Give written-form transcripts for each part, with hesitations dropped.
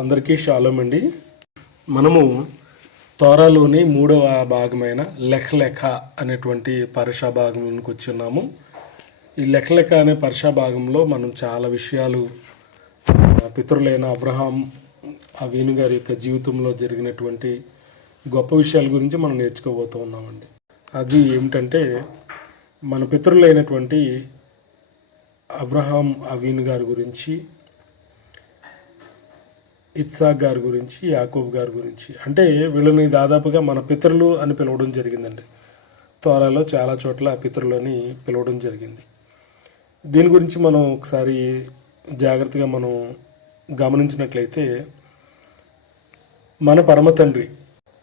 అందరికీ షాలోమ్ అండి. మనము తోరాలోని 3వ భాగమైన లెఖ అనేటువంటి పరషా భాగంలోకి వచ్చున్నాము. ఈ లెఖ అనే పరషా భాగంలో మనం చాలా విషయాలు పితరులైన అబ్రహాం అవీను గారి యొక్క జీవితంలో జరిగినటువంటి గొప్ప విషయాల గురించి మనం నేర్చుకోబోతూ ఉన్నామండి. అది ఏమిటంటే మన పితరులైనటువంటి అబ్రహాం అవీను గారి గురించి, ఇత్సాక్ గారి గురించి, యాకోబు గారి గురించి. అంటే వీళ్ళని దాదాపుగా మన పితరులు అని పిలవడం జరిగిందండి. తోరాలో చాలా చోట్ల పితరులని పిలవడం జరిగింది. దీని గురించి మనం ఒకసారి జాగ్రత్తగా మనం గమనించినట్లయితే మన పరమ తండ్రి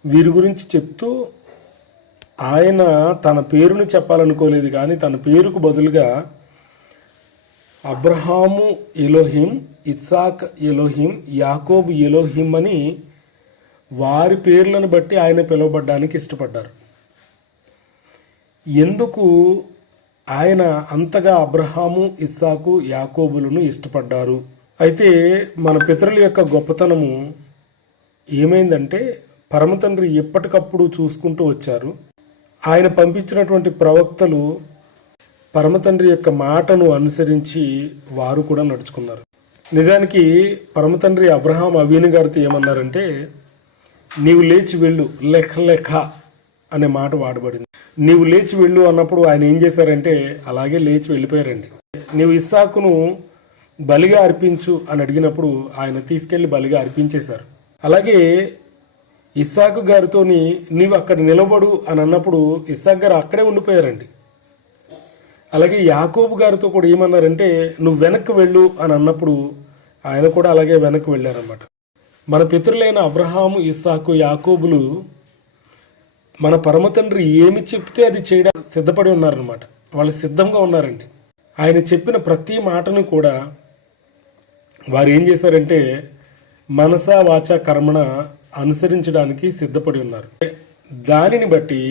వీరి గురించి చెప్తూ ఆయన తన పేరుని చెప్పాలనుకోలేదు, కానీ తన పేరుకు బదులుగా అబ్రహాము ఎలోహిం, ఇత్సాక్ ఎలోహిం, యాకోబు ఎలోహిం అని వారి పేర్లను బట్టి ఆయన పిలువబడ్డానికి ఇష్టపడ్డారు. ఎందుకు ఆయన అంతగా అబ్రహాము, ఇస్సాకు, యాకోబులను ఇష్టపడ్డారు? అయితే మన పితరుల యొక్క గొప్పతనము ఏమైందంటే పరమతండ్రి ఎప్పటికప్పుడు చూసుకుంటూ వచ్చారు. ఆయన పంపించినటువంటి ప్రవక్తలు పరమతండ్రి యొక్క మాటను అనుసరించి వారు కూడా నడుచుకున్నారు. నిజానికి పరమతండ్రి అబ్రహాం అవీను గారితో ఏమన్నారంటే, నీవు లేచి వెళ్ళు, లెఖ అనే మాట వాడబడింది. నీవు లేచి వెళ్ళు అన్నప్పుడు ఆయన ఏం చేశారంటే అలాగే లేచి వెళ్ళిపోయారండి. నీవు ఇస్సాకును బలిగా అర్పించు అని అడిగినప్పుడు ఆయన తీసుకెళ్లి బలిగా అర్పించేశారు. అలాగే ఇస్సాకు గారితోని నీవు అక్కడ నిలబడు అని అన్నప్పుడు ఇస్సాక్ గారు అక్కడే ఉండిపోయారండి. అలాగే యాకోబు గారితో కూడా ఏమన్నారంటే నువ్వు వెనక్కి వెళ్ళు అని అన్నప్పుడు ఆయన కూడా అలాగే వెనక్కి వెళ్ళారన్నమాట. మన పితరులైన అబ్రహాము, ఇస్సాకు, యాకోబులు మన పరమతండ్రి ఏమి చెప్తే అది చేయడానికి సిద్ధపడి ఉన్నారనమాట. వాళ్ళు సిద్ధంగా ఉన్నారండి. ఆయన చెప్పిన ప్రతి మాటను కూడా వారు ఏం చేశారంటే మనసా వాచ కర్మణ అనుసరించడానికి సిద్ధపడి ఉన్నారు. దానిని బట్టి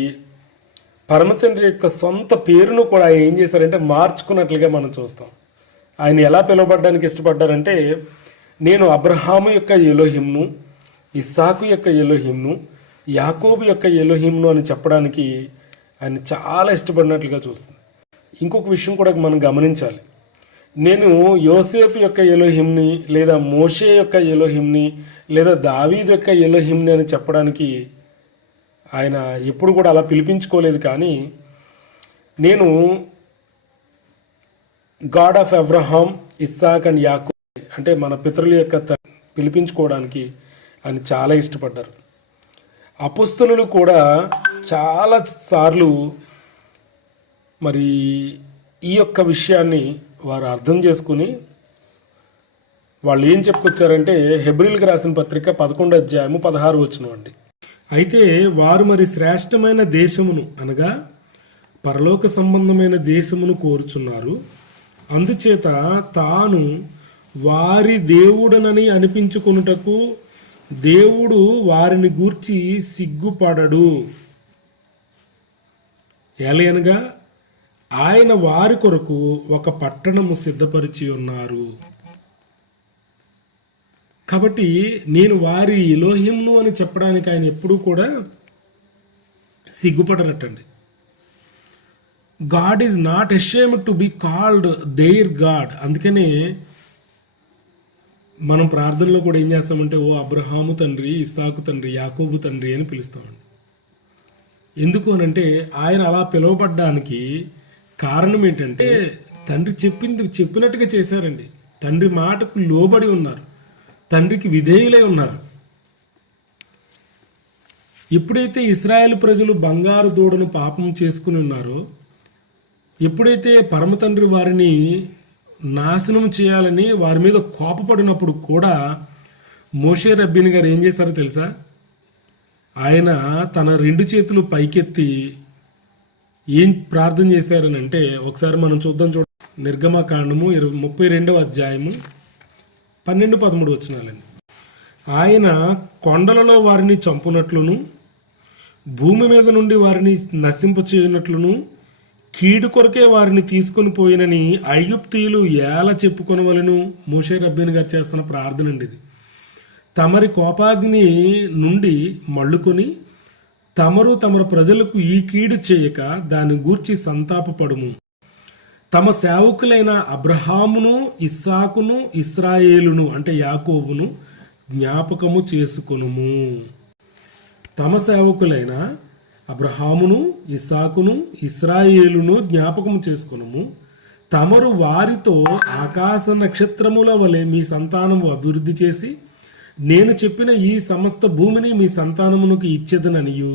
పరమతండ్రి యొక్క సొంత పేరును కూడా ఆయన ఏం చేశారంటే మార్చుకున్నట్లుగా మనం చూస్తాం. ఆయన ఎలా పిలువబడ్డానికి ఇష్టపడ్డారంటే నేను అబ్రహాము యొక్క ఎలోహింను, ఇస్సాకు యొక్క ఎలోహింను, యాకోబు యొక్క ఎలోహింను అని చెప్పడానికి ఆయన చాలా ఇష్టపడినట్లుగా చూస్తుంది. ఇంకొక విషయం కూడా మనం గమనించాలి. నేను యోసేఫ్ యొక్క ఎలోహింని, లేదా మోషే యొక్క ఎలోహింని, లేదా దావీదు యొక్క ఎలోహింని అని చెప్పడానికి ఆయన ఎప్పుడు కూడా అలా పిలిపించుకోలేదు. కానీ నేను God of Abraham, Isaac and యాకోబ్ అంటే మన పితరుల యొక్క పిలిపించుకోవడానికి ఆయన చాలా ఇష్టపడ్డారు. అపుస్తలులు కూడా చాలా సార్లు మరి ఈ యొక్క విషయాన్ని వారు అర్థం చేసుకుని వాళ్ళు ఏం చెప్పుకొచ్చారంటే హెబ్రీలకు రాసిన పత్రిక 11వ అధ్యాయము 16వ వచనం అండి. అయితే వారు మరి శ్రేష్టమైన దేశమును అనగా పరలోక సంబంధమైన దేశమును కోరుచున్నారు. అందుచేత తాను వారి దేవుడనని అనిపించుకొనుటకు దేవుడు వారిని గూర్చి సిగ్గుపడడు. ఎలయనగా ఆయన వారి కొరకు ఒక పట్టణము సిద్ధపరిచి ఉన్నారు. కాబట్టి నేను వారి ఎలోహింను అని చెప్పడానికి ఆయన ఎప్పుడూ కూడా సిగ్గుపడరటండి. God is not ashamed to be called their God. అందుకనే మనం ప్రార్థనలో కూడా ఏం చేస్తామంటే ఓ అబ్రహాము తండ్రి, ఇస్సాకు తండ్రి, యాకోబు తండ్రి అని పిలుస్తామండి. ఎందుకు అనంటే ఆయన అలా పిలువబడ్డానికి కారణం ఏంటంటే తండ్రి చెప్పినట్టుగా చేశారండి. తండ్రి మాటకు లోబడి ఉన్నారు, తండ్రికి విధేయులై ఉన్నారు. ఎప్పుడైతే ఇశ్రాయేలు ప్రజలు బంగారు దూడను పాపం చేసుకుని ఉన్నారో, ఎప్పుడైతే పరమతండ్రి వారిని నాశనం చేయాలని వారి మీద కోపపడినప్పుడు కూడా మోషే రబ్బీని గారు ఏం చేశారో తెలుసా? ఆయన తన 2 చేతులు పైకెత్తి ఏం ప్రార్థన చేశారని అంటే ఒకసారి మనం చూద్దాం. నిర్గమకాండము 32వ అధ్యాయము 12-13 వచనాలండి. ఆయన కొండలలో వారిని చంపునట్లును, భూమి మీద నుండి వారిని నశింపచేయునట్లును, కీడు కొరకే వారిని తీసుకొని పోయినని ఐగుప్తీయులు ఎలా చెప్పుకొనవలను? మోషే రబ్బీని గారు చేస్తున్న ప్రార్థన అండి ఇది. తమరి కోపాగ్ని నుండి మళ్ళుకొని తమరు ప్రజలకు ఈ కీడు చేయక దాని గూర్చి సంతాపపడుము. తమ సేవకులైన అబ్రహామును, ఇస్సాకును, ఇస్రాయేలును అంటే యాకోబును జ్ఞాపకము చేసుకొనుము. తమ సేవకులైన అబ్రహామును, ఇస్సాకును, ఇస్రాయేలును జ్ఞాపకము చేసుకొనుము. తమరు వారితో ఆకాశ నక్షత్రముల వలె మీ సంతానము అభివృద్ధి చేసి నేను చెప్పిన ఈ సమస్త భూమిని మీ సంతానమునకు ఇచ్చేదననియు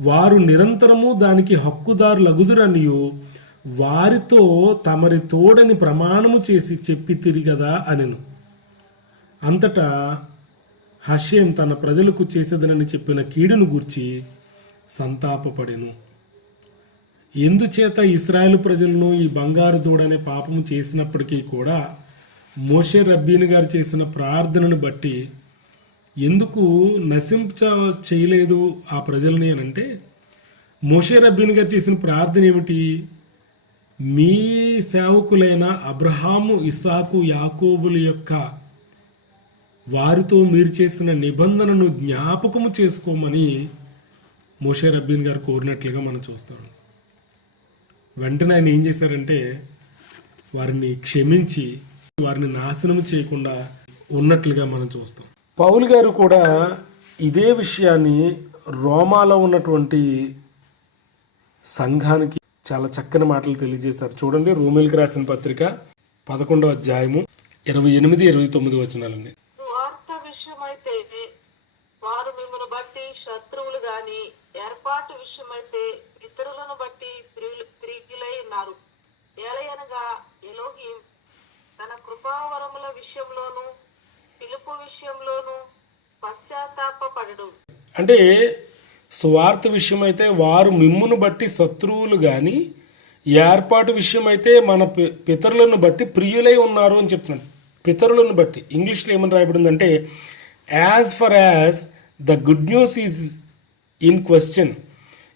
వారు నిరంతరము దానికి హక్కుదారులగుదురనియు వారితో తమరి తోడని ప్రమాణము చేసి చెప్పి తిరిగదా అనెను. అంతటా హషేం తన ప్రజలకు చేసేదనని చెప్పిన కీడును గూర్చి సంతాపపడెను. ఎందుచేత ఇశ్రాయేలు ప్రజలను ఈ బంగారు దూడనే పాపము చేసినప్పటికీ కూడా మోషే రబ్బీని గారు చేసిన ప్రార్థనను బట్టి ఎందుకు చేయలేదు ఆ ప్రజల్ని అని అంటే, మోషే రబ్బీని గారు చేసిన ప్రార్థన ఏమిటి? మీ సేవకులైన అబ్రహాము, ఇస్సాకు, యాకోబుల యొక్క వారితో మీరు చేసిన నిబంధనను జ్ఞాపకము చేసుకోమని మోషే రబ్బీన్ గారు కోరినట్లుగా మనం చూస్తాం. వెంటనే ఆయన ఏం చేశారంటే వారిని క్షమించి వారిని నాశనం చేయకుండా ఉన్నట్లుగా మనం చూస్తాం. పౌలు గారు కూడా ఇదే విషయాన్ని రోమాలో ఉన్నటువంటి సంఘానికి చాలా చక్కని మాటలు తెలియజేశారు. చూడండి, రోమీయులకు రాసిన పత్రిక 11వ అధ్యాయము 28-29 వచనాలండి. సువార్త విషయమైతే వారు మిమ్మల్ని బట్టి శత్రువులు గాని, ఏర్పాటు విషయమైతే ఇతరులను బట్టి ప్రియులై ఉన్నారు. ఏలయనగా ఎలోహీం తన కృపావరముల విషయంలోను పిలుపు విషయంలోను పశ్చాత్తాపపడడు. అంటే సువార్త విషయమైతే వారు మిమ్మును బట్టి శత్రువులు కానీ, ఏర్పాటు విషయమైతే మన పితరులను బట్టి ప్రియులై ఉన్నారు అని చెప్తున్నాడు. పితరులను బట్టి ఇంగ్లీష్లో ఏమని రాయబడిందంటే, as far as the good news is in question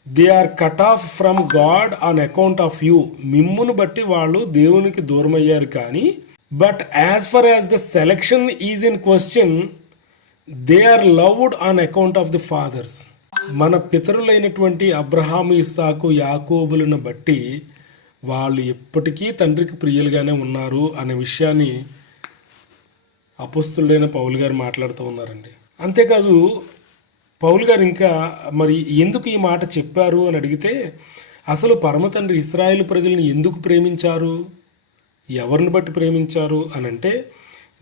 they are cut off from God on account of you. మిమ్మును బట్టి వాళ్ళు దేవునికి దూరం అయ్యారు కానీ, but as far as the selection is in question they are loved on account of the fathers. మన పితరులైనటువంటి అబ్రహాము, ఇస్సాకు, యాకోబులను బట్టి వాళ్ళు ఎప్పటికీ తండ్రికి ప్రియులుగానే ఉన్నారు అనే విషయాన్ని అపోస్తులుడైన పౌలు గారు మాట్లాడుతూ ఉన్నారండి. అంతేకాదు పౌలు గారు ఇంకా మరి ఎందుకు ఈ మాట చెప్పారు అని అడిగితే, అసలు పరమ తండ్రి ఇశ్రాయేలు ప్రజలను ఎందుకు ప్రేమించారు, ఎవరిని బట్టి ప్రేమించారు అని అంటే,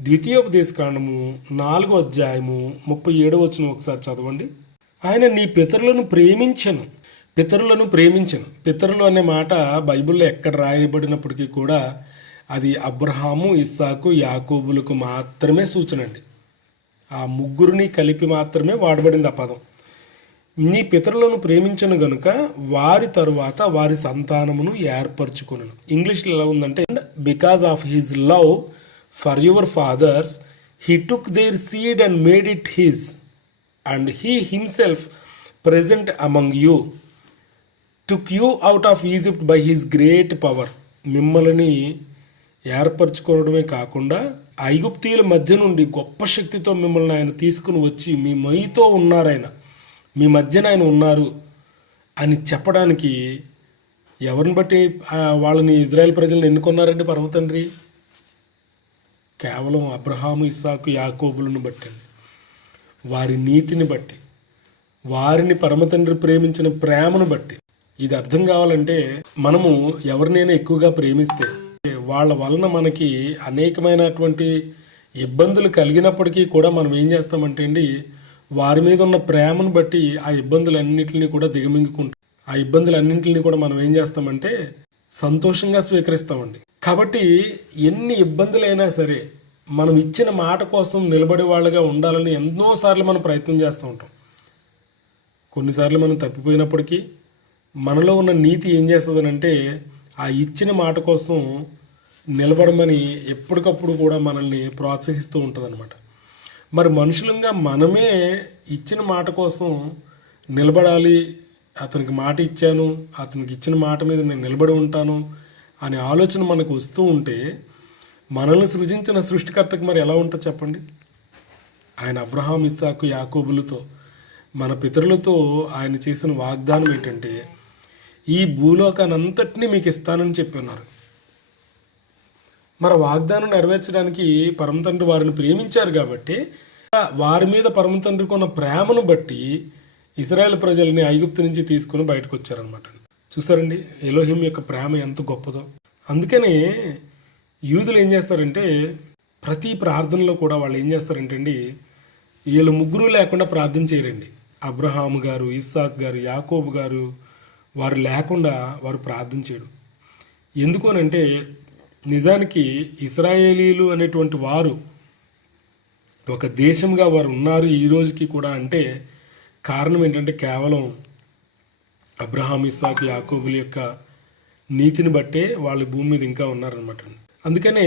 ద్వితీయోపదేశకాండము 4వ అధ్యాయము 37వ వచనం ఒకసారి చదవండి. ఆయన నీ పితరులను ప్రేమించను. పితరులు అనే మాట బైబిల్లో ఎక్కడ రాయబడినప్పటికీ కూడా అది అబ్రహాము, ఇస్సాకు, యాకోబులకు మాత్రమే సూచన అండి. ఆ ముగ్గురిని కలిపి మాత్రమే వాడబడింది ఆ పదం. నీ పితరులను ప్రేమించను గనుక వారి తరువాత వారి సంతానమును ఏర్పరచుకొనను. ఇంగ్లీష్లో ఎలా ఉందంటే, because of his love for your fathers he took their seed and made it his and he himself present among you took you out of Egypt by his great power. మిమ్మల్ని ఏర్పరచుకోవడమే కాకుండా ఐగుప్తీయుల మధ్య నుండి గొప్ప శక్తితో మిమ్మల్ని ఆయన తీసుకుని వచ్చి మీ మైతో ఉన్నారాయన, మీ మధ్యన ఆయన ఉన్నారు అని చెప్పడానికి ఎవరిని బట్టి వాళ్ళని ఇజ్రాయెల్ ప్రజలను ఎన్నుకున్నారండి పరమ తండ్రి? కేవలం అబ్రహాము, ఇస్సాకు, యాకోబులను బట్టండి. వారి నీతిని బట్టి, వారిని పరమతండ్రి ప్రేమించిన ప్రేమను బట్టి. ఇది అర్థం కావాలంటే మనము ఎవరినైనా ఎక్కువగా ప్రేమిస్తే వాళ్ళ వలన మనకి అనేకమైనటువంటి ఇబ్బందులు కలిగినప్పటికీ కూడా మనం ఏం చేస్తామంటే అండి, వారి మీద ఉన్న ప్రేమను బట్టి ఆ ఇబ్బందులన్నింటినీ కూడా దిగమింగుకుంటాం. ఆ ఇబ్బందులన్నింటినీ కూడా మనం ఏం చేస్తామంటే సంతోషంగా స్వీకరిస్తామండి. కాబట్టి ఎన్ని ఇబ్బందులైనా సరే మనం ఇచ్చిన మాట కోసం నిలబడే వాళ్ళగా ఉండాలని ఎన్నోసార్లు మనం ప్రయత్నం చేస్తూ ఉంటాం. కొన్నిసార్లు మనం తప్పిపోయినప్పటికీ మనలో ఉన్న నీతి ఏం చేస్తుందనంటే ఆ ఇచ్చిన మాట కోసం నిలబడమని ఎప్పటికప్పుడు కూడా మనల్ని ప్రోత్సహిస్తూ ఉంటుంది అనమాట. మరి మనుషులంగా మనమే ఇచ్చిన మాట కోసం నిలబడాలి, అతనికి మాట ఇచ్చాను, అతనికి ఇచ్చిన మాట మీద నేను నిలబడి ఉంటాను అనే ఆలోచన మనకు వస్తూ ఉంటే మనల్ని సృజించిన సృష్టికర్తకు మరి ఎలా ఉంటుంది చెప్పండి? ఆయన అబ్రహాం, ఇస్సాకు, యాకోబులతో, మన పితరులతో ఆయన చేసిన వాగ్దానం ఏంటంటే ఈ భూలోకాన్ని అంతటినీ మీకు ఇస్తానని చెప్పన్నారు. మరి వాగ్దానం నెరవేర్చడానికి పరమ తండ్రి వారిని ప్రేమించారు కాబట్టి వారి మీద పరమ తండ్రికి ఉన్న ప్రేమను బట్టి ఇశ్రాయేల్ ప్రజల్ని ఐగుప్తు నుంచి తీసుకుని బయటకు వచ్చారనమాట. చూసారండి ఎలోహిం యొక్క ప్రేమ ఎంత గొప్పదో. అందుకనే యూదులు ఏం చేస్తారంటే ప్రతి ప్రార్థనలో కూడా వాళ్ళు ఏం చేస్తారంటే అండి, వీళ్ళు ముగ్గురు లేకుండా ప్రార్థన చేయరండి. అబ్రహాము గారు, ఇస్సాక్ గారు, యాకోబు గారు వారు లేకుండా వారు ప్రార్థన చేయడు. ఎందుకోనంటే నిజానికి ఇశ్రాయేలీలు అనేటువంటి వారు ఒక దేశంగా వారు ఉన్నారు ఈ రోజుకి కూడా అంటే కారణం ఏంటంటే కేవలం అబ్రహాం, ఇస్సాకు, యాకోబుల యొక్క నీతిని బట్టే వాళ్ళు భూమి మీద ఇంకా ఉన్నారనమాట. అందుకనే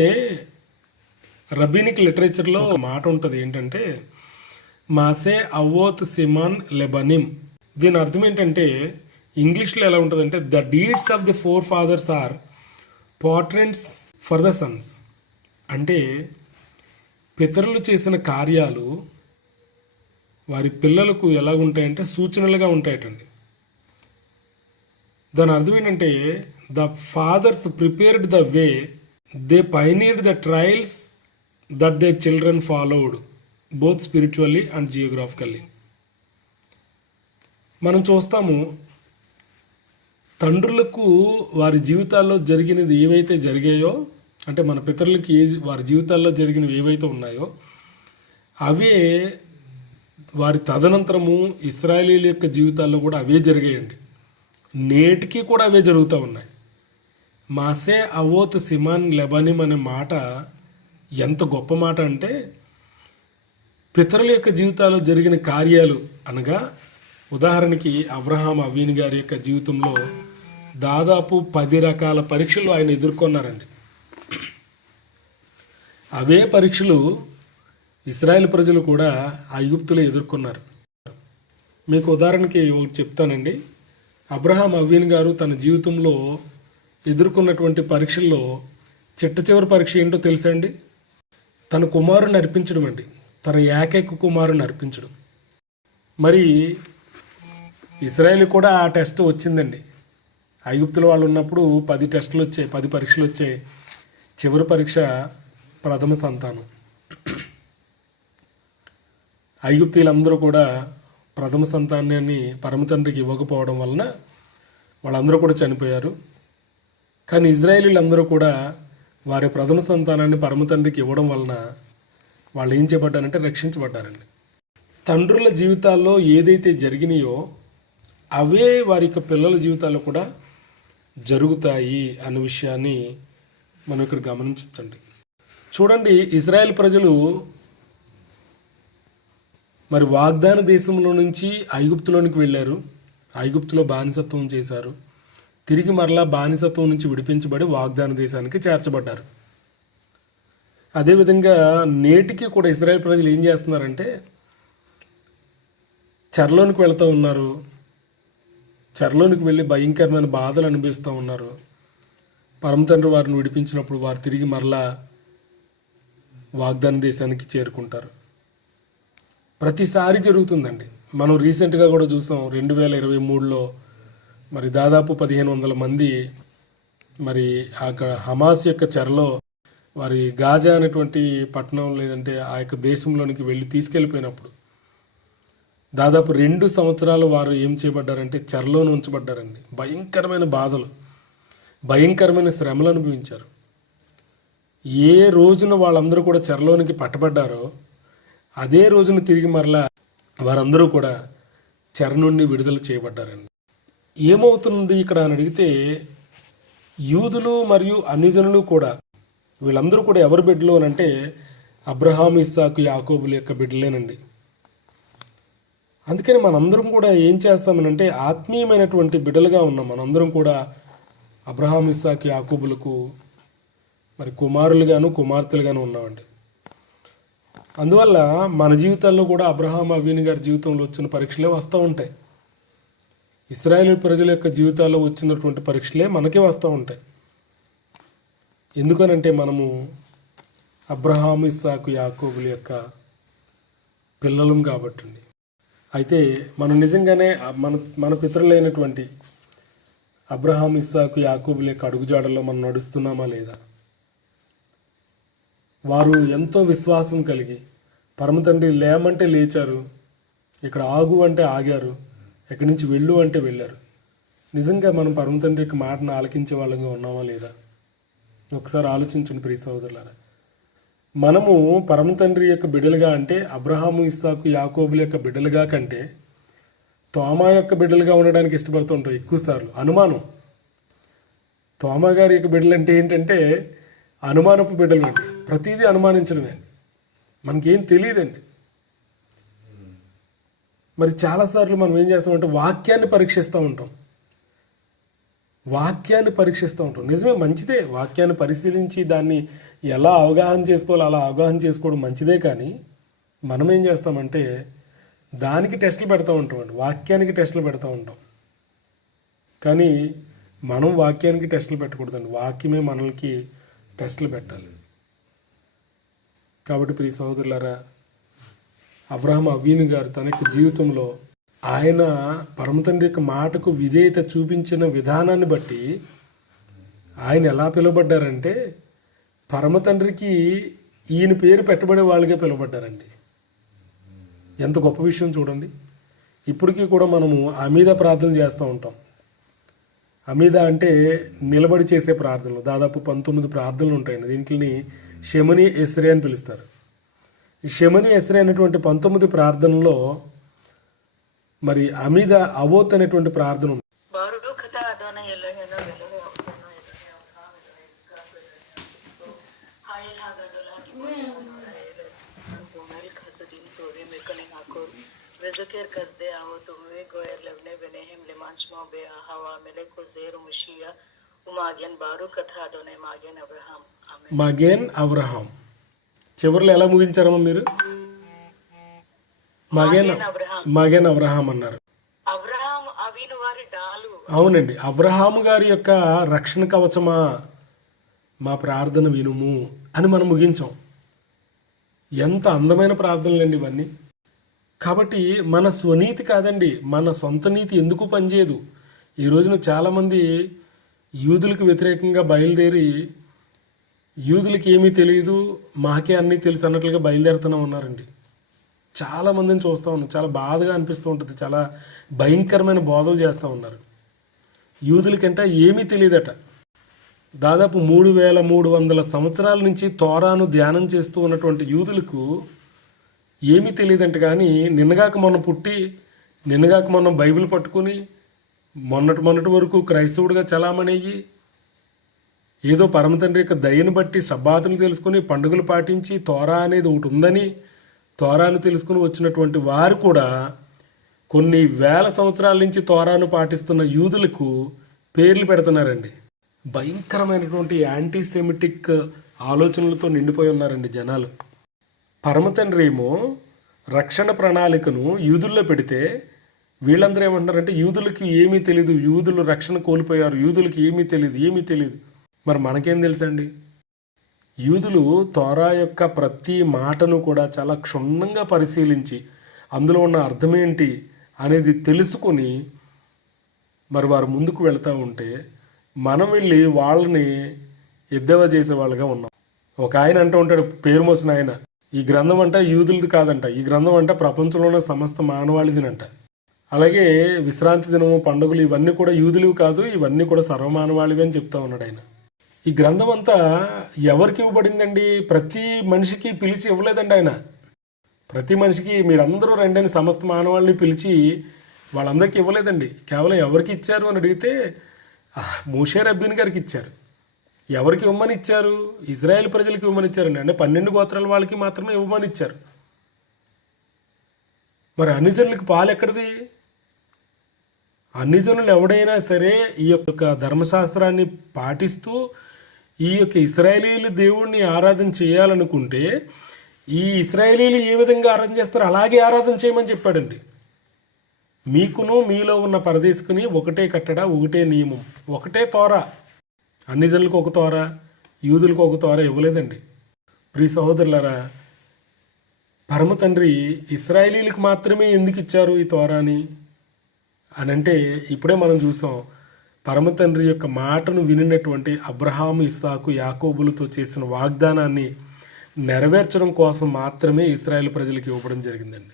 రబీనిక్ లిటరేచర్లో ఒక మాట ఉంటుంది ఏంటంటే మాసే అవోత్ సిమాన్ లెబనిమ్. దీని అర్థం ఏంటంటే ఇంగ్లీష్లో ఎలా ఉంటుందంటే the deeds of the forefathers are portents for the sons. అంటే పితరులు చేసిన కార్యాలు వారి పిల్లలకు ఎలా ఉంటాయంటే సూచనలుగా ఉంటాయటండి. దాని అర్థం ఏంటంటే the fathers prepared the way, they pioneered the trails that their children followed both spiritually and geographically. మనం చూస్తాము తండ్రులకు వారి జీవితాల్లో జరిగినది ఏవైతే జరిగాయో అంటే మన పితరులకి వారి జీవితాల్లో జరిగినవి ఏవైతే ఉన్నాయో అవే వారి తదనంతరము ఇశ్రాయేలీల యొక్క జీవితాల్లో కూడా అవే జరిగాయండి. నేటికి కూడా అవే జరుగుతూ ఉన్నాయి. మాసే అవోత్ సిమాన్ లెబనిమ్ అనే మాట ఎంత గొప్ప మాట అంటే పితరుల యొక్క జీవితాల్లో జరిగిన కార్యాలు అనగా ఉదాహరణకి అబ్రహాం అవీని గారి యొక్క జీవితంలో దాదాపు 10 రకాల పరీక్షలు ఆయన ఎదుర్కొన్నారండి. అవే పరీక్షలు ఇశ్రాయేల్ ప్రజలు కూడా ఐగుప్తులో ఎదుర్కొన్నారు. మీకు ఉదాహరణకి ఒకటి చెప్తానండి. అబ్రహాం అవీన్ గారు తన జీవితంలో ఎదుర్కొన్నటువంటి పరీక్షల్లో చిట్ట చివరి పరీక్ష ఏంటో తెలుసా అండి? తన కుమారుని అర్పించడం అండి. తన ఏకైక కుమారుని అర్పించడం. మరి ఇశ్రాయేల్ కూడా ఆ టెస్ట్ వచ్చిందండి. ఐగుప్తుల వాళ్ళు ఉన్నప్పుడు 10 టెస్టులు వచ్చాయి, 10 పరీక్షలు వచ్చాయి. చివరి పరీక్ష ప్రథమ సంతానం. ఐగుప్తీయులందరూ కూడా ప్రథమ సంతానాన్ని పరమ తండ్రికి ఇవ్వకపోవడం వలన వాళ్ళందరూ కూడా చనిపోయారు. కానీ ఇజ్రాయేలీలందరూ కూడా వారి ప్రథమ సంతానాన్ని పరమ తండ్రికి ఇవ్వడం వలన వాళ్ళు ఏం చేయబడ్డారంటే రక్షించబడ్డారండి. తండ్రుల జీవితాల్లో ఏదైతే జరిగినాయో అవే వారి యొక్క పిల్లల జీవితాల్లో కూడా జరుగుతాయి అన్న విషయాన్ని మనం ఇక్కడ గమనించండి. చూడండి, ఇజ్రాయెల్ ప్రజలు మరి వాగ్దాన దేశంలో నుంచి ఐగుప్తులోనికి వెళ్ళారు. ఐగుప్తులో బానిసత్వం చేశారు. తిరిగి మరలా బానిసత్వం నుంచి విడిపించబడి వాగ్దాన దేశానికి చేర్చబడ్డారు. అదేవిధంగా నేటికి కూడా ఇజ్రాయెల్ ప్రజలు ఏం చేస్తున్నారంటే చెరలోనికి వెళ్తూ ఉన్నారు. చెరలోనికి వెళ్ళి భయంకరమైన బాధలు అనుభవిస్తూ ఉన్నారు. పరమ తండ్రి వారిని విడిపించినప్పుడు వారు తిరిగి మరలా వాగ్దాన దేశానికి చేరుకుంటారు. ప్రతిసారి జరుగుతుందండి. మనం రీసెంట్గా కూడా చూసాం. 2023లో మరి దాదాపు 1500 మంది మరి అక్కడ హమాస్ యొక్క చెరలో వారి గాజా అనేటువంటి పట్టణం లేదంటే ఆ యొక్క దేశంలోనికి వెళ్ళి తీసుకెళ్ళిపోయినప్పుడు దాదాపు 2 సంవత్సరాలు వారు ఏం చేయబడ్డారంటే చెరలోనే ఉంచబడ్డారండి. భయంకరమైన బాధలు, భయంకరమైన శ్రమలు అనుభవించారు. ఏ రోజున వాళ్ళందరూ కూడా చెరలోనికి పట్టబడ్డారో అదే రోజున తిరిగి మరలా వారందరూ కూడా చెర నుండి విడుదల చేయబడ్డారండి. ఏమవుతుంది ఇక్కడ అని అడిగితే యూదులు మరియు అన్యజనులు కూడా వీళ్ళందరూ కూడా ఎవరి బిడ్డలు అని అంటే అబ్రహాం, ఇస్సాకు, యాకోబుల యొక్క బిడ్డలేనండి. అందుకని మనందరం కూడా ఏం చేస్తామనంటే ఆత్మీయమైనటువంటి బిడ్డలుగా ఉన్నాం. మనందరం కూడా అబ్రహాం, ఇస్సాకు, యాకోబులకు మరి కుమారులుగాను కుమార్తెలుగాను ఉన్నామండి. అందువల్ల మన జీవితాల్లో కూడా అబ్రహాం అవీని గారి జీవితంలో వచ్చిన పరీక్షలే వస్తూ ఉంటాయి. ఇశ్రాయేలు ప్రజల యొక్క జీవితాల్లో వచ్చినటువంటి పరీక్షలే మనకే వస్తూ ఉంటాయి. ఎందుకనంటే మనము అబ్రహాం, ఇస్సాకు, యాకోబుల యొక్క పిల్లలం కాబట్టి. అయితే మనం నిజంగానే మన మన పితరులైనటువంటి అబ్రహాం, ఇస్సాకు, యాకోబుల యొక్క అడుగుజాడల్లో మనం నడుస్తున్నామా లేదా? వారు ఎంతో విశ్వాసం కలిగి పరమతండ్రి లేమంటే లేచారు, ఇక్కడ ఆగు అంటే ఆగారు, ఎక్కడి నుంచి వెళ్ళు అంటే వెళ్ళారు. నిజంగా మనం పరమతండ్రి యొక్క మాటను ఆలకించే వాళ్ళంగా ఉన్నామా లేదా? ఒకసారి ఆలోచించండి ప్రియ సహోదరులారా. మనము పరమతండ్రి యొక్క బిడ్డలుగా అంటే అబ్రహాము, ఇస్సాకు, యాకోబుల యొక్క బిడ్డలుగా కంటే తోమా యొక్క బిడ్డలుగా ఉండడానికి ఇష్టపడుతూ ఉంటాం ఎక్కువసార్లు. అనుమానం. తోమా గారి యొక్క బిడ్డలు అంటే ఏంటంటే అనుమానపు బిడ్డలు అండి. ప్రతిదీ అనుమానించడమే, మనకేం తెలియదండి. మరి చాలాసార్లు మనం ఏం చేస్తామంటే వాక్యాన్ని పరీక్షిస్తూ ఉంటాం. నిజమే, మంచిదే. వాక్యాన్ని పరిశీలించి దాన్ని ఎలా అవగాహన చేసుకోవాలో అలా అవగాహన చేసుకోవడం మంచిదే. కానీ మనం ఏం చేస్తామంటే దానికి టెస్టులు పెడతా ఉంటామండి, వాక్యానికి టెస్టులు పెడతా ఉంటాం. కానీ మనం వాక్యానికి టెస్టులు పెట్టకూడదండి, వాక్యమే మనల్కి టెస్టులు పెట్టాలి. కాబట్టి ప్రియ సహోదరులారా, అబ్రహాం అబీను గారు తన యొక్క జీవితంలో ఆయన పరమతండ్రి యొక్క మాటకు విధేయత చూపించిన విధానాన్ని బట్టి ఆయన ఎలా పిలువబడ్డారంటే పరమతండ్రికి ఈయన పేరు పెట్టబడే వాళ్ళకే పిలువబడ్డారండి. ఎంత గొప్ప విషయం చూడండి. ఇప్పటికీ కూడా మనము అమీద ప్రార్థన చేస్తూ ఉంటాం. అమీద అంటే నిలబడి చేసే ప్రార్థనలు. దాదాపు 19 ప్రార్థనలు ఉంటాయండి. దీంట్ని షెమని ఎస్రే అని పిలుస్తారు. ఈ షెమని ఎస్రే అనేటువంటి 19 ప్రార్థనలో మరి అమీద అవోత్ అనేటువంటి ప్రార్థన ఉంది. וזכר כסדי אהות ומי גויר לבני ביניהם למען שמו באהבה מלך כל זעיר ומשיח ומגן ברוך אתה אדוני మగన్ అబ్రహాం. మగన్ అబ్రహాం చివరిలో ఎలా ముగించారమ్మా మీరు? మగన్ అబ్రహాం అన్నారు. అబ్రహాం అవిను వారి డాలు. అవునండి, అబ్రహాము గారి యొక్క రక్షణ కవచమా, మా ప్రార్థన వినుము అని మనం ముగించాం. ఎంత అందమైన ప్రార్థనలండి ఇవన్నీ. కాబట్టి మన స్వనీతి కాదండి, మన సొంత నీతి ఎందుకు పనిచేయదు. ఈ రోజున చాలామంది యూదులకు వ్యతిరేకంగా బయలుదేరి యూదులకి ఏమీ తెలియదు, మాకే అన్నీ తెలుసు అన్నట్లుగా బయలుదేరుతూనే ఉన్నారండి. చాలామందిని చూస్తూ ఉన్నాం, చాలా బాధగా అనిపిస్తూ ఉంటుంది. చాలా భయంకరమైన బోధలు చేస్తూ ఉన్నారు. యూదులకంటే ఏమీ తెలియదట. దాదాపు 3300 సంవత్సరాల నుంచి తోరాను ధ్యానం చేస్తూ ఉన్నటువంటి యూదులకు ఏమీ తెలియదంట. కానీ నిన్నగాక మొన్న పుట్టి నిన్నగాక మొన్న బైబిల్ పట్టుకుని మొన్నటి వరకు క్రైస్తవుడిగా చలామణయ్యి ఏదో పరమతండ్రి యొక్క దయను బట్టి సబ్బాతులు తెలుసుకుని పండుగలు పాటించి తోరా అనేది ఒకటి ఉందని తోరాను తెలుసుకుని వచ్చినటువంటి వారు కూడా కొన్ని వేల సంవత్సరాల నుంచి తోరాను పాటిస్తున్న యూదులకు పేర్లు పెడుతున్నారండి. భయంకరమైనటువంటి యాంటీసెమిటిక్ ఆలోచనలతో నిండిపోయి ఉన్నారండి జనాలు. పరమతండ్రి ఏమో రక్షణ ప్రణాళికను యూదుల్లో పెడితే వీళ్ళందరూ ఏమంటున్నారంటే యూదులకి ఏమీ తెలియదు, యూదులు రక్షణ కోల్పోయారు, యూదులకి ఏమీ తెలియదు. మరి మనకేం తెలుసండి? యూదులు తోరా యొక్క ప్రతి మాటను కూడా చాలా క్షుణ్ణంగా పరిశీలించి అందులో ఉన్న అర్థమేంటి అనేది తెలుసుకొని మరి వారు ముందుకు వెళ్తూ ఉంటే మనం వెళ్ళి వాళ్ళని ఎద్దేవా చేసే వాళ్ళగా ఉన్నాం. ఒక ఆయన అంటూ ఉంటాడు, పేరు మోసిన ఆయన, ఈ గ్రంథం అంట యూదులది కాదంట, ఈ గ్రంథం అంట ప్రపంచంలో ఉన్న సమస్త మానవాళిదినంట. అలాగే విశ్రాంతి దినము, పండుగలు ఇవన్నీ కూడా యూదులివి కాదు, ఇవన్నీ కూడా సర్వమానవాళివి అని చెప్తా ఉన్నాడు ఆయన. ఈ గ్రంథం అంతా ఎవరికి ఇవ్వబడిందండి? ప్రతి మనిషికి పిలిచి ఇవ్వలేదండి ఆయన. ప్రతి మనిషికి మీరందరూ రండి అని సమస్త మానవాళ్ళని పిలిచి వాళ్ళందరికీ ఇవ్వలేదండి. కేవలం ఎవరికి ఇచ్చారు అని అడిగితే మోషే రబ్బీన్ గారికి ఇచ్చారు. ఎవరికి ఇవ్వమని ఇచ్చారు? ఇజ్రాయెల్ ప్రజలకు ఇవ్వమని ఇచ్చారండి. అంటే 12 గోత్రాల వాళ్ళకి మాత్రమే ఇవ్వమని ఇచ్చారు. మరి అన్ని జనులకి పాలు ఎక్కడిది? అన్ని జనులు ఎవడైనా సరే ఈ యొక్క ధర్మశాస్త్రాన్ని పాటిస్తూ ఈ యొక్క ఇశ్రాయేలీలు దేవుణ్ణి ఆరాధన చేయాలనుకుంటే ఈ ఇశ్రాయేలీలు ఏ విధంగా ఆరాధన చేస్తారో అలాగే ఆరాధన చేయమని చెప్పాడండి. మీకును మీలో ఉన్న పరదేశుకుని ఒకటే కట్టడ, ఒకటే నియమం, ఒకటే తోరా. అన్ని జనులకు ఒక తోరా, యూదులకు ఒక తోరా ఇవ్వలేదండి. ప్రియ సహోదరులారా, పరమ తండ్రి ఇశ్రాయేలీలకు మాత్రమే ఎందుకు ఇచ్చారు ఈ తోరాని అని అంటే, ఇప్పుడే మనం చూసాం, పరమ తండ్రి యొక్క మాటను వినినటువంటి అబ్రహాము, ఇస్సాకు, యాకోబులతో చేసిన వాగ్దానాన్ని నెరవేర్చడం కోసం మాత్రమే ఇశ్రాయేల్ ప్రజలకు ఇవ్వడం జరిగిందండి.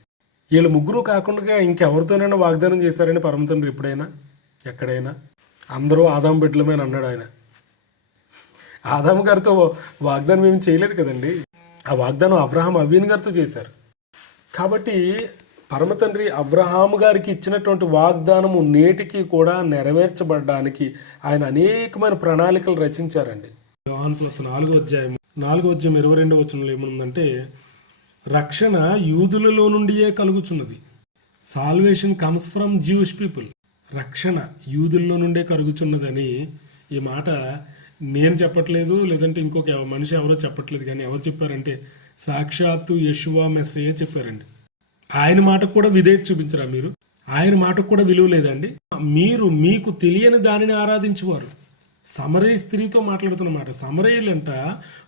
వీళ్ళు ముగ్గురు కాకుండా ఇంకెవరితోనైనా వాగ్దానం చేశారని పరమ తండ్రి ఎప్పుడైనా ఎక్కడైనా? అందరూ ఆదాము బిడ్డలమే అని అన్నాడు ఆయన. ఆదాము గారితో వాగ్దానం ఏమి చేయలేదు కదండి. ఆ వాగ్దానం అబ్రహాం అవ్వీన్ గారితో చేశారు. కాబట్టి పరమ తండ్రి అబ్రహాము గారికి ఇచ్చినటువంటి వాగ్దానము నేటికి కూడా నెరవేర్చబడడానికి ఆయన అనేకమైన ప్రణాళికలు రచించారండి. యోహాను సువార్త 4వ అధ్యాయం 22వ వచనంలో ఏముందంటే, రక్షణ యూదులలో నుండియే కలుగుచున్నది. Salvation comes from Jewish people. రక్షణ యూదుల్లో నుండే కలుగుచున్నదని ఈ మాట నేను చెప్పట్లేదు, లేదంటే ఇంకొక మనిషి ఎవరో చెప్పట్లేదు. కానీ ఎవరు చెప్పారంటే సాక్షాత్తు యెషువా మెస్సయ్య చెప్పారండి. ఆయన మాటకు కూడా విధేయత చూపించరా మీరు? ఆయన మాటకు కూడా విలువ లేదండి? మీరు మీకు తెలియని దానిని ఆరాధించువారు. సమరయ స్త్రీతో మాట్లాడుతున్నమాట. సమరయులంట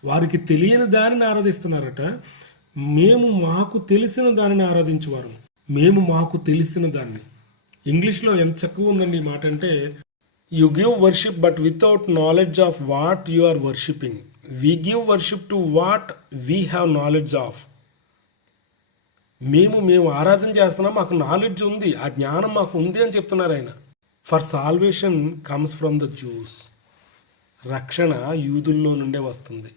వారికి తెలియని దానిని ఆరాధిస్తున్నారట. మేము మాకు తెలిసిన దానిని ఆరాధించువారు. మేము మాకు తెలిసిన దాన్ని. ఇంగ్లీష్లో ఎంత చక్కగా ఉందండి ఈ మాట అంటే, you give worship but without knowledge of what you are worshipping. We give worship to what we have knowledge of. మేము ఆరాధన చేస్తున్నాం, మాకు నాలెడ్జ్ ఉంది, ఆ జ్ఞానం మాకు ఉంది అని చెప్తున్నారు ఆయన. For salvation comes from the juice. రక్షణ యూదుల్లో నుండే వస్తుంది.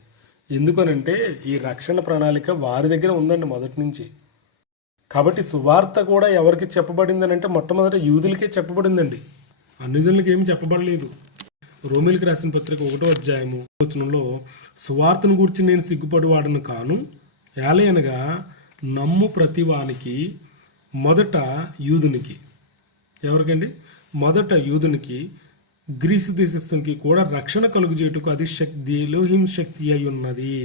ఎందుకనంటే ఈ రక్షణ ప్రణాళిక వారి దగ్గర ఉందండి మొదటి నుంచి. కాబట్టి సువార్త కూడా ఎవరికి చెప్పబడిందని అంటే మొట్టమొదట యూదులకే చెప్పబడిందండి. అన్యజనులకి ఏమి చెప్పబడలేదు. రోమీలకు రాసిన పత్రిక 1వ అధ్యాయము వచనంలో, సువార్తను గూర్చి నేను సిగ్గుపడివాడను కాను, ఏలయనగా నమ్ము ప్రతివానికి, మొదట యూదునికి. ఎవరికండి? మొదట యూదునికి, గ్రీసు దేశస్థునికి కూడా రక్షణ కలుగుచేటుకు అది శక్తి, ఎలోహిం శక్తి అయి ఉన్నది.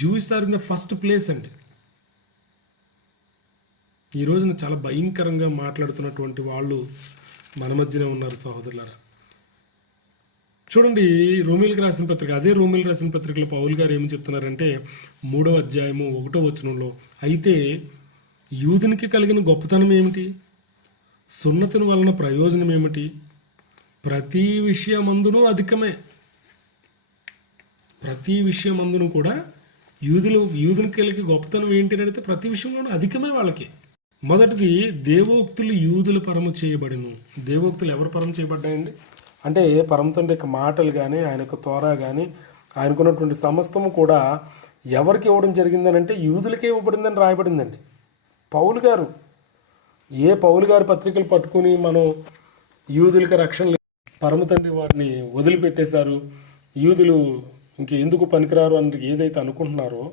Jews are in the first place అండి. ఈ రోజున చాలా భయంకరంగా మాట్లాడుతున్నటువంటి వాళ్ళు మన మధ్యనే ఉన్నారు సహోదరులారా. చూడండి, రోమీలకు రాసిన పత్రిక, అదే రోమీలు రాసిన పత్రికలో పౌలు గారు ఏమి చెప్తున్నారంటే 3వ అధ్యాయము 1వ వచనంలో, అయితే యూదునికి కలిగిన గొప్పతనం ఏమిటి? సున్నతిని వలన ప్రయోజనం ఏమిటి? ప్రతి విషయమందును అధికమే. ప్రతి విషయమందును కూడా యూదునికి కలిగే గొప్పతనం ఏంటి అని అడిగితే ప్రతి విషయంలోనూ అధికమే వాళ్ళకి. మొదటిది, దేవోక్తులు యూదులు పరము చేయబడిను. దేవోక్తులు ఎవరు పరము చేయబడ్డాయండి అంటే, పరమ తండ్రి యొక్క మాటలు కానీ, ఆయన యొక్క తోరా కానీ, ఆయనకున్నటువంటి సమస్తము కూడా ఎవరికి ఇవ్వడం జరిగిందని అంటే యూదులకే ఇవ్వబడిందని రాయబడిందండి. పౌలు గారు పౌలు గారు పత్రికలు పట్టుకుని మనం యూదులకి రక్షణ, పరమ తండ్రి వారిని వదిలిపెట్టేశారు, యూదులు ఇంకెందుకు పనికిరారు అని ఏదైతే అనుకుంటున్నారో,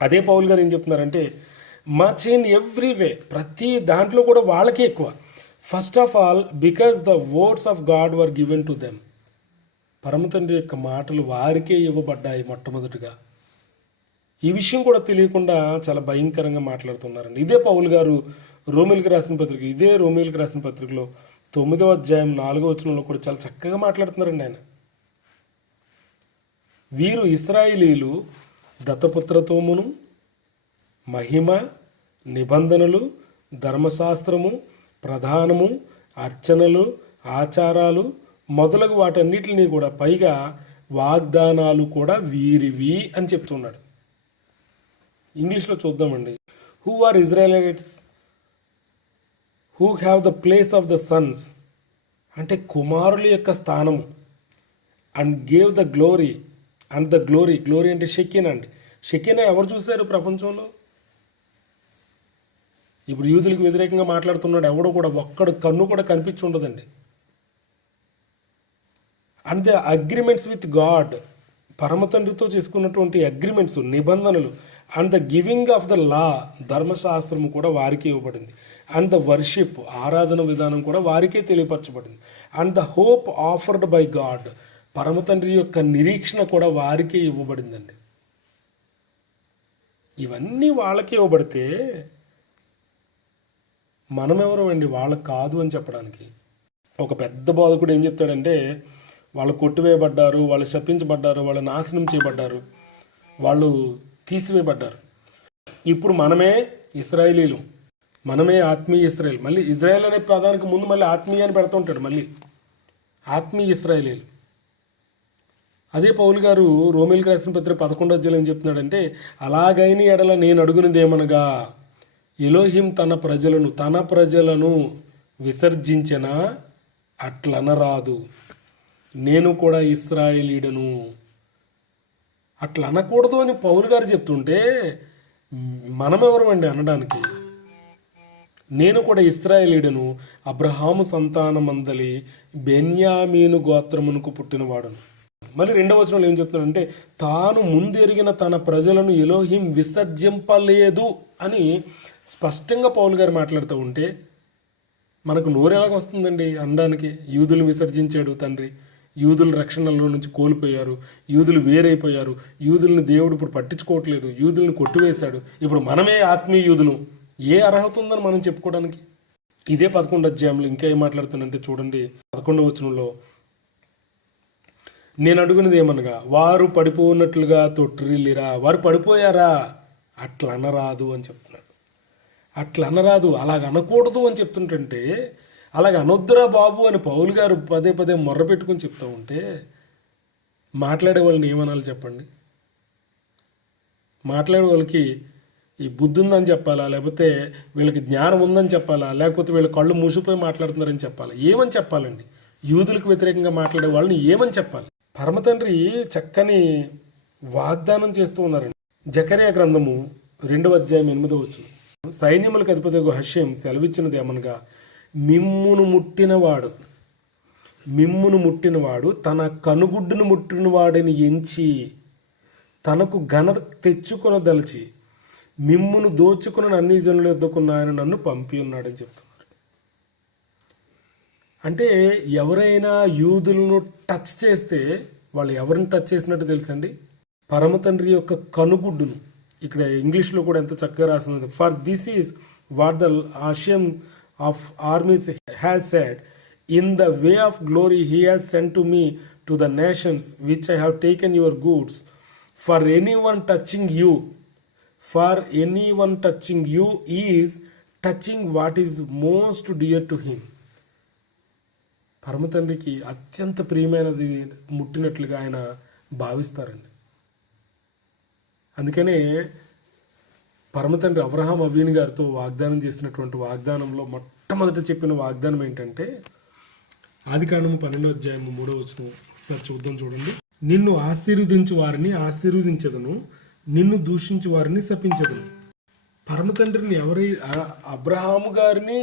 అదే పౌలు గారు ఏం చెప్తున్నారంటే, మచ్ ఇన్ ఎవ్రీ వే, ప్రతి దాంట్లో కూడా వాళ్ళకే ఎక్కువ. First of all because the words of God were given to them. పరమ తండ్రి యొక్క మాటలు వారికే ఇవ్వబడ్డాయి మొట్టమొదటిగా. ఈ విషయం కూడా తెలియకుండా చాలా భయంకరంగా మాట్లాడుతున్నారండి. ఇదే పౌలు గారు రోమీలకు రాసిన పత్రిక, ఇదే రోమీలకు రాసిన పత్రికలో 9వ అధ్యాయం 4వ వచనంలో కూడా చాలా చక్కగా మాట్లాడుతున్నారండి ఆయన. వీరు ఇశ్రాయేలీలు దత్తపుత్రత్వమును, మహిమ, నిబంధనలు, ధర్మశాస్త్రము, ప్రధానము, అర్చనలు, ఆచారాలు మొదలగు వాటన్నిటిని కూడా, పైగా వాగ్దానాలు కూడా వీరివి అని చెప్తున్నాడు. ఇంగ్లీష్లో చూద్దామండి. Who are Israelites who have the place of the sons, అంటే కుమారుల యొక్క స్థానము. And gave the glory, and the glory, glory అంటే షెకినా అండి. షెకినా ఎవరు చూశారు ప్రపంచంలో? ఇప్పుడు యూదులకు వ్యతిరేకంగా మాట్లాడుతున్నాడు ఎవడో కూడా, ఒక్కడు కన్ను కూడా కనిపించి ఉండదండి. And the agreements with God, పరమ తండ్రితో చేసుకున్నటువంటి అగ్రిమెంట్స్, నిబంధనలు. And the giving of the law, ధర్మశాస్త్రము కూడా వారికే ఇవ్వబడింది. అండ్ ద వర్షిప్, ఆరాధన విధానం కూడా వారికే తెలియపరచబడింది. And the hope offered by God, పరమ తండ్రి యొక్క నిరీక్షణ కూడా వారికే ఇవ్వబడిందండి. ఇవన్నీ వాళ్ళకే ఇవ్వబడితే మనమెవరు అండి వాళ్ళకి కాదు అని చెప్పడానికి? ఒక పెద్ద బోధకుడు ఏం చెప్తాడంటే, వాళ్ళు కొట్టివేయబడ్డారు, వాళ్ళు శపించబడ్డారు, వాళ్ళు నాశనం చేయబడ్డారు, వాళ్ళు తీసివేయబడ్డారు. ఇప్పుడు మనమే ఇస్రాయేలీలు, మనమే ఆత్మీయ ఇస్రాయేల్. మళ్ళీ ఇజ్రాయెల్ అనే పదానికి ముందు మళ్ళీ ఆత్మీయ అని పెడుతూ ఉంటాడు. మళ్ళీ ఆత్మీయ ఇస్రాయేలీలు. అదే పౌలు గారు రోమేలుకు రాసిన పత్రిక 11వ అధ్యాయం ఏం చెప్తున్నాడంటే, అలాగైన ఎడల నేను అడుగునిదేమనగా ఎలోహిం తన ప్రజలను విసర్జించిన అట్లనరాదు, నేను కూడా ఇశ్రాయేలీయుడను. అట్లా అనకూడదు అని పౌలు గారు చెప్తుంటే మనమెవరమండి అనడానికి? నేను కూడా ఇశ్రాయేలీయుడను, అబ్రహాము సంతానమందలి బెన్యామీను గోత్రమునకు పుట్టినవాడును. మళ్ళీ 2వ వచనంలో ఏం చెప్తున్నాడంటే, తాను ముందెరిగిన తన ప్రజలను ఎలోహిం విసర్జింపలేదు అని స్పష్టంగా పౌలు గారు మాట్లాడుతూ ఉంటే మనకు నోరు ఎలాగ వస్తుందండి అనడానికి? యూదులు విసర్జించాడు తండ్రి, యూదుల రక్షణలో నుంచి కోల్పోయారు, యూదులు వేరైపోయారు, యూదుల్ని దేవుడు ఇప్పుడు పట్టించుకోవట్లేదు, యూదుల్ని కొట్టివేశాడు, ఇప్పుడు మనమే ఆత్మీయ యూదులు. ఏ అర్హత ఉందని మనం చెప్పుకోవడానికి? ఇదే 11వ అధ్యాయంలో ఇంకా ఏం మాట్లాడుతుందంటే చూడండి, 11వ వచనంలో, నేను అడుగునది ఏమనగా వారు పడిపోనట్లుగా తొట్టిల్లిరా, వారు పడిపోయారా, అట్లా అనరాదు అని చెప్తున్నాడు. అట్లా అనరాదు, అలాగ అనకూడదు అని చెప్తుంటే, అలాగ అనొద్దురా బాబు అని పౌలు గారు పదే పదే మొర్ర పెట్టుకుని చెప్తూ ఉంటే మాట్లాడే వాళ్ళని ఏమనాలి చెప్పండి? మాట్లాడే వాళ్ళకి ఈ బుద్ధి ఉందని చెప్పాలా, లేకపోతే వీళ్ళకి జ్ఞానం ఉందని చెప్పాలా, లేకపోతే వీళ్ళ కళ్ళు మూసిపోయి మాట్లాడుతున్నారని చెప్పాలా? ఏమని చెప్పాలండి? యూదులకు వ్యతిరేకంగా మాట్లాడే వాళ్ళని ఏమని చెప్పాలి? పరమతండ్రి చక్కని వాగ్దానం చేస్తూ ఉన్నారండి. జకర్యా గ్రంథము 2వ అధ్యాయం 8వ వచనం, సైన్యములకు అధిపతి హష్యం సెలవిచ్చినది ఏమనగా, మిమ్మును ముట్టినవాడు తన కనుగుడ్డును ముట్టినవాడిని ఎంచి తనకు ఘనత తెచ్చుకొనదలిచి మిమ్మును దోచుకున్న అన్ని జనులు ఎద్దుకున్న ఆయన నన్ను పంపి ఉన్నాడని చెప్తున్నారు. అంటే ఎవరైనా యూదులను టచ్ చేస్తే వాళ్ళు ఎవరిని టచ్ చేసినట్టు తెలుసండి? పరమతండ్రి యొక్క కనుగుడ్డును. ఇక్కడ ఇంగ్లీష్లో కూడా ఎంత చక్కగా రాసింది, for this is what the ఆషియం of armies has said, in the way of glory he has sent to me to the nations which I have taken your goods, for anyone touching you is touching what is most dear to him. పరమతండ్రికి అత్యంత ప్రియమైనది ముట్టినట్లుగా ఆయన భావిస్తారండి. అందుకనే పరమతండ్రి Abraham అబీని గారితో వాగ్దానం చేసినటువంటి వాగ్దానంలో మొట్టమొదట చెప్పిన వాగ్దానం ఏంటంటే, ఆదికాండము 12వ అధ్యాయం 3వ వచనం ఒకసారి చూద్దాం చూడండి. నిన్ను ఆశీర్వదించు వారిని ఆశీర్వదించదను, నిన్ను దూషించు వారిని శపించదను. పరమతండ్రిని అబ్రహాము గారిని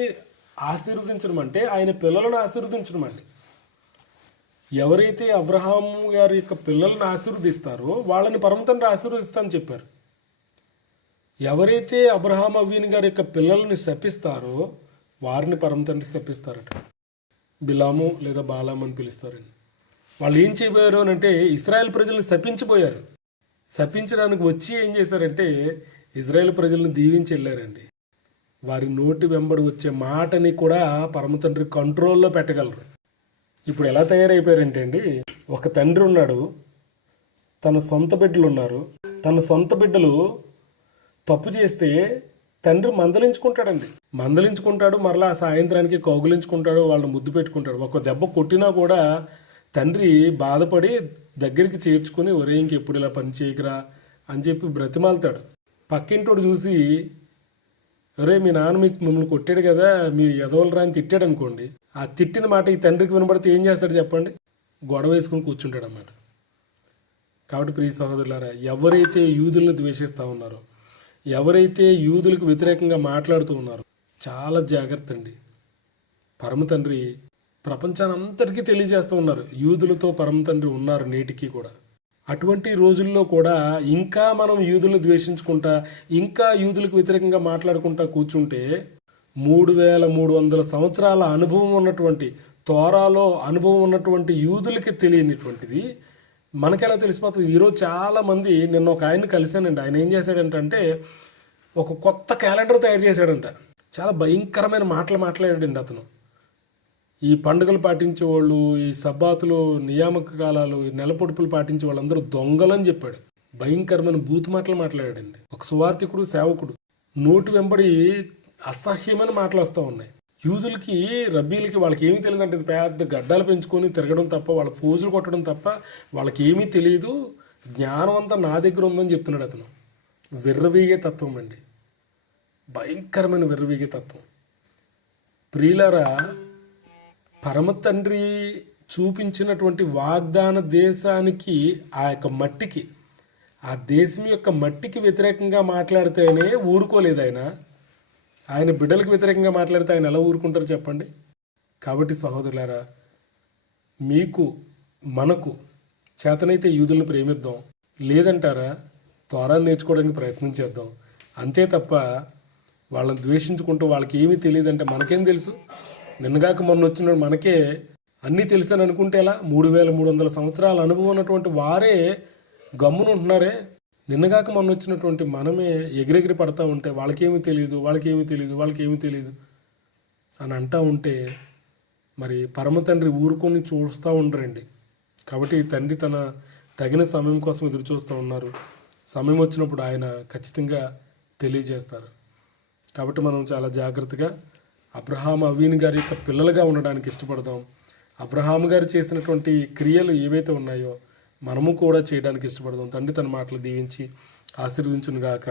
ఆశీర్వదించడం అంటే ఆయన పిల్లలను ఆశీర్వదించడం అండి. ఎవరైతే అబ్రహాము గారి యొక్క పిల్లలను ఆశీర్వదిస్తారో వాళ్ళని పరమతండ్రి ఆశీర్వదిస్తానని చెప్పారు. ఎవరైతే అబ్రహాం అవ్వీని గారి యొక్క పిల్లల్ని శపిస్తారో వారిని పరమతండ్రి శపిస్తారట. బిలాము లేదా బాలాము అని పిలుస్తారని. వాళ్ళు ఏం చేయబోయారు అని అంటే ఇశ్రాయేల్ ప్రజల్ని శపించిపోయారు. శపించడానికి వచ్చి ఏం చేశారంటే ఇజ్రాయేల్ ప్రజలను దీవించి వెళ్ళారండి. వారి నోటి వెంబడి వచ్చే మాటని కూడా పరమతండ్రి కంట్రోల్లో పెట్టగలరు. ఇప్పుడు ఎలా తయారైపోయారంటే అండి, ఒక తండ్రి ఉన్నాడు, తన సొంత బిడ్డలు ఉన్నారు. తన సొంత బిడ్డలు తప్పు చేస్తే తండ్రి మందలించుకుంటాడు, మరలా సాయంత్రానికి కౌగులించుకుంటాడు, వాళ్ళని ముద్దు పెట్టుకుంటాడు. ఒక దెబ్బ కొట్టినా కూడా తండ్రి బాధపడి దగ్గరికి చేర్చుకుని, ఒరే ఇంకెప్పుడు ఇలా పని చేయకురా అని చెప్పి బ్రతిమాలుతాడు. పక్కింటోడు చూసి, ఒరే మీ నాన్న మిమ్మల్ని కొట్టాడు కదా, మీరు ఎదవలరా అని తిట్టాడు అనుకోండి, ఆ తిట్టిన మాట ఈ తండ్రికి వినబడితే ఏం చేస్తాడు చెప్పండి? గొడవ వేసుకుని కూర్చుంటాడు అన్నమాట. కాబట్టి ప్రియ సహోదరులారా, ఎవరైతే యూదులను ద్వేషిస్తూ ఉన్నారో, ఎవరైతే యూదులకు వ్యతిరేకంగా మాట్లాడుతూ ఉన్నారో చాలా జాగ్రత్త అండి. పరమతండ్రి ప్రపంచానంతటికీ తెలియజేస్తూ ఉన్నారు, యూదులతో పరమతండ్రి ఉన్నారు నేటికి కూడా. అటువంటి రోజుల్లో కూడా ఇంకా మనం యూదులను ద్వేషించుకుంటా, ఇంకా యూదులకు వ్యతిరేకంగా మాట్లాడుకుంటా కూర్చుంటే 3300 సంవత్సరాల అనుభవం ఉన్నటువంటి, తోరాలో అనుభవం ఉన్నటువంటి యూదులకి తెలియనిటువంటిది మనకెలా తెలిసిపోతుంది? ఈరోజు చాలామంది, నిన్న ఒక ఆయన్ని కలిశానండి, ఆయన ఏం చేశాడంటే ఒక కొత్త క్యాలెండర్ తయారు చేశాడంట. చాలా భయంకరమైన మాటలు మాట్లాడాడండి అతను. ఈ పండుగలు పాటించేవాళ్ళు, ఈ సబ్బాతులు, నియామక కాలాలు, ఈ నెల పొడుపులు పాటించే వాళ్ళందరూ దొంగలని చెప్పాడు. భయంకరమైన బూతు మాటలు మాట్లాడాడండి. ఒక సువార్థికుడు, సేవకుడు నోటి వెంబడి అసహ్యమైన మాటలు వస్తూ ఉన్నాయి. యూదులకి, రబ్బీలకి వాళ్ళకి ఏమీ తెలియదు అంటే పెద్ద గడ్డాలు పెంచుకొని తిరగడం తప్ప, వాళ్ళ పోజులు కొట్టడం తప్ప వాళ్ళకి ఏమీ తెలియదు. జ్ఞానం అంతా నా దగ్గర ఉందని చెప్తున్నాడు అతను. విర్రవీగే తత్వం అండి, భయంకరమైన విర్రవీగే తత్వం. ప్రియులారా, పరమ తండ్రి చూపించినటువంటి వాగ్దాన దేశానికి, ఆ యొక్క మట్టికి, ఆ దేశం యొక్క మట్టికి వ్యతిరేకంగా మాట్లాడితేనే ఊరుకోలేదు ఆయన. ఆయన బిడ్డలకు వ్యతిరేకంగా మాట్లాడితే ఆయన ఎలా ఊరుకుంటారు చెప్పండి? కాబట్టి సహోదరులారా, మీకు మనకు చేతనైతే యూదులను ప్రేమిద్దాం, లేదంటారా త్వరని నేర్చుకోవడానికి ప్రయత్నం చేద్దాం. అంతే తప్ప వాళ్ళని ద్వేషించుకుంటూ వాళ్ళకి ఏమీ తెలియదంటే మనకేం తెలుసు? నిన్నగాక మొన్న వచ్చిన మనకే అన్నీ తెలుసని అనుకుంటే ఎలా? 3300 సంవత్సరాల అనుభవం ఉన్నటువంటి వారే గమ్మున ఉంటున్నారే. నిన్నగాక మొన్న వచ్చినటువంటి మనమే ఎగిరెగిరి పడతా ఉంటే వాళ్ళకేమీ తెలియదు, వాళ్ళకేమీ తెలియదు, వాళ్ళకేమీ తెలియదు అని అంటూ ఉంటే మరి పరమ తండ్రి ఊరుకొని చూస్తూ ఉండరండి. కాబట్టి తండ్రి తన తగిన సమయం కోసం ఎదురు చూస్తూ ఉన్నారు. సమయం వచ్చినప్పుడు ఆయన ఖచ్చితంగా తెలియజేస్తారు. కాబట్టి మనం చాలా జాగ్రత్తగా అబ్రహాము, అవ్వీని గారి యొక్క పిల్లలుగా ఉండడానికి ఇష్టపడదాం. అబ్రహాము గారు చేసినటువంటి క్రియలు ఏవైతే ఉన్నాయో మనము కూడా చేయడానికి ఇష్టపడదాం. తండ్రి తన మాటలు దీవించి ఆశీర్వదించును గాక.